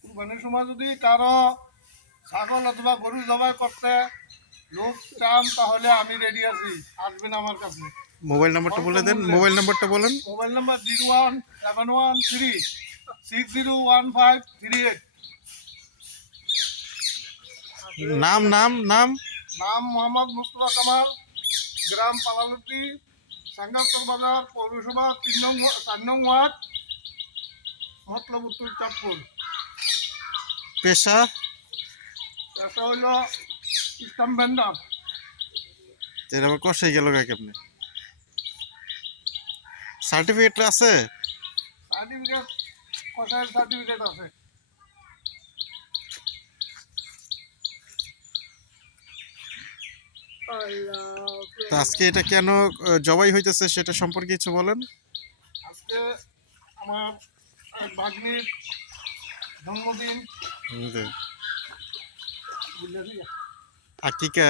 কুরবানির সময় যদি কারো ছাগল অথবা গরু জবাই করতে লোক চান তাহলে আমি রেডি আছি, আসবেন আমার কাছে। মোবাইল নাম্বারটা বলে দেন, মোবাইল নাম্বারটা বলেন। Mobile number 017136011538। নাম নাম নাম নাম মোহাম্মদ মুস্তফা কামাল, গ্রাম পালালুটি, সাঙ্গাস্তর বাজার, পৌরসভা 4 নং ওয়ার্ড, মতলব উত্তর চাঁদপুর। পেশা? পেশা হইল ইসলাম ভেন্ডার। এটা আবার কষাই গেল কাকে আপনি? সার্টিফিকেট আছে? সার্টিফিকেট, কষায়ের সার্টিফিকেট আছে। তো আজকে এটা কেন জবাই হইতেছে সেটা সম্পর্কে কিছু বলেন। আজকে আমার এক ভাগ্নির জন্মদিন, আকিকা।